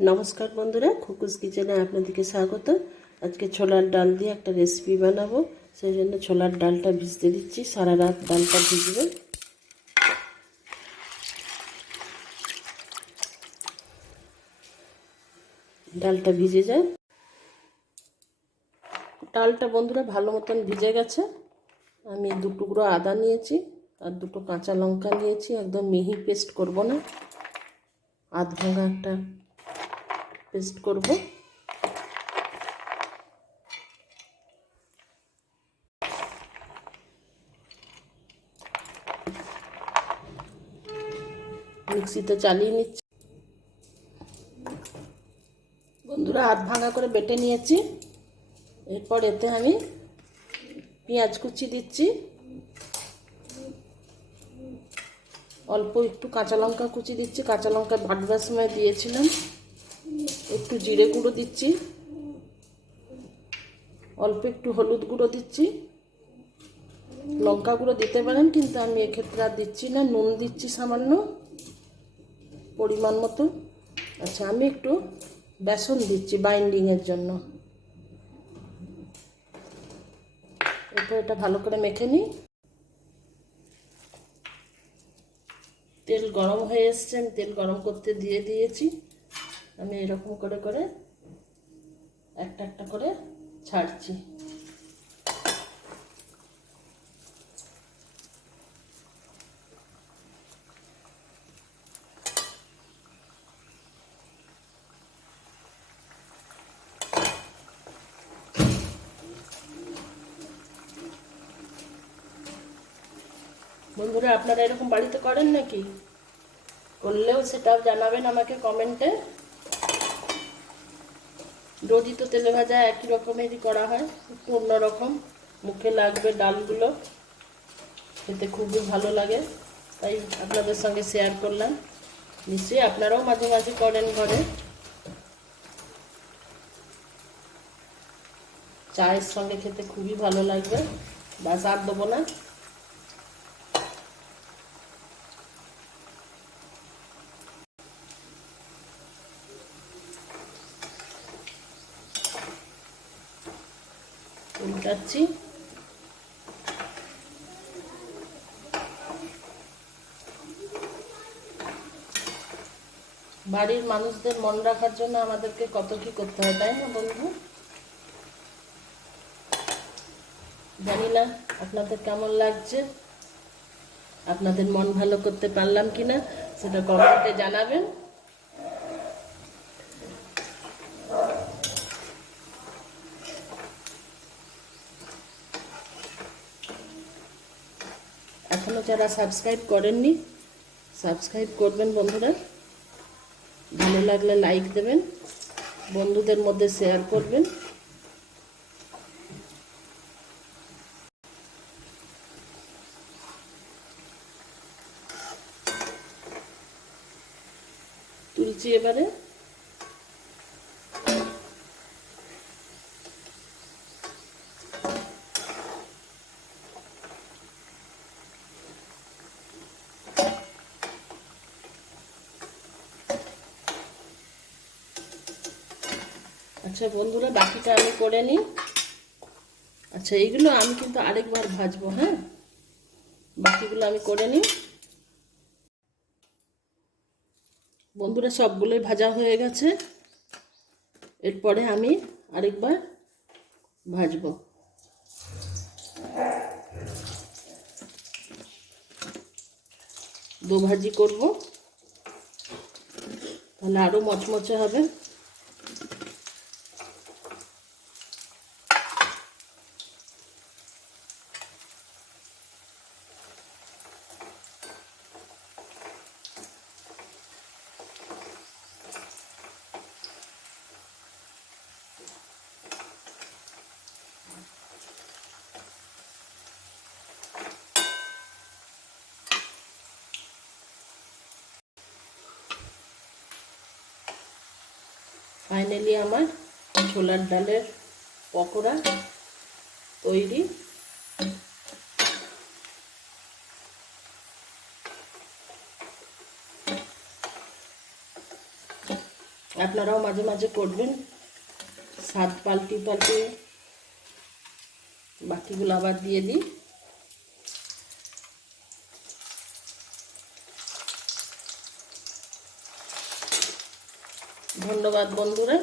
নমস্কার বন্ধুরা, খুকুস কিচেনে আপনাদেরকে স্বাগত। আজকে ছোলার ডাল দিয়ে একটা রেসিপি বানাবো, সেই জন্য ছোলার ডালটা ভিজতে দিচ্ছি, সারা রাত ডালটা ভিজবে। ডালটা ভিজে যায়। ডালটা বন্ধুরা ভালো মতন ভিজে গেছে। আমি দু টুকরো আদা নিয়েছি, আর দুটো কাঁচা লঙ্কা নিয়েছি, একদম মিহি পেস্ট করব না। আধ ভাঙা একটা পেস্ট করব। মিক্সিতে চালিয়ে নিচ্ছি। বন্ধুরা, হাত ভাঙা করে বেটে নিয়েছি। এরপর এতে আমি পেঁয়াজ কুচি দিচ্ছি। অল্প একটু কাঁচা লঙ্কা কুচি দিচ্ছি। কাঁচা লঙ্কা ভাটবার সময় দিয়েছিলাম। একটু জিরে গুঁড়ো দিচ্ছি। অল্প একটু হলুদ গুঁড়ো দিচ্ছি। লঙ্কা গুঁড়ো দিতে পারেন, কিন্তু আমি এক্ষেত্রে আর দিচ্ছি না। নুন দিচ্ছি সামান্য, পরিমাণ মতো। আচ্ছা আমি একটু বেসন দিচ্ছি বাইন্ডিংয়ের জন্য। এরপর এটা ভালো করে মেখে নিই। তেল গরম হয়ে এসছে, আমি তেল গরম করতে দিয়ে দিয়েছি। আমি এরকম করে করে একটা একটা করে ছাড়ছি। বন্ধুরা, আপনারা এরকম বাড়িতে করেন নাকি? করলেও সেটাও জানাবেন আমাকে কমেন্টে। রোজই তো তেলে ভাজা, একই রকমেরই করা হয় একটু অন্যরকম মুখে লাগবে ডালগুলো, খেতে খুবই ভালো লাগে। তাই আপনাদের সঙ্গে শেয়ার করলাম। নিশ্চয়ই আপনারাও মাঝে মাঝে করেন ঘরে। চায়ের সঙ্গে খেতে খুবই ভালো লাগবে। বাস আর দেবো না। উল্টাচ্ছি বাড়ির মানুষদের মন রাখার জন্য আমাদেরকে কত কি করতে হয়, তাই না বন্ধু? জানি না আপনাদের কেমন লাগছে। আপনাদের মন ভালো করতে পারলাম কিনা, সেটা কমেন্টে জানাবেন। এখনও যারা সাবস্ক্রাইব করেননি সাবস্ক্রাইব করবেন বন্ধুরা। ভালো লাগলে লাইক দেবেন, বন্ধুদের মধ্যে শেয়ার করবেন। তুলছি এবারে। আচ্ছা বন্ধুরা, বাকিটা আমি করে নিই। আচ্ছা এইগুলো আমি কিন্তু আরেকবার ভাজবো হ্যাঁ? বাকিগুলো আমি করে নিই। বন্ধুরা, সবগুলোই ভাজা হয়ে গেছে। এরপরে আমি আরেকবার ভাজবো। দু ভাজি করব। তাহলে আরও মচমচে হবে। ফাইনালি আমার ছোলার ডালের পকোড়া তৈরি। আপনারাও মাঝে মাঝে করবেন। স্বাদ পাল্টি পাল্টে। বাকিগুলো আবার দিয়ে দিই। ধন্যবাদ বন্ধুরা।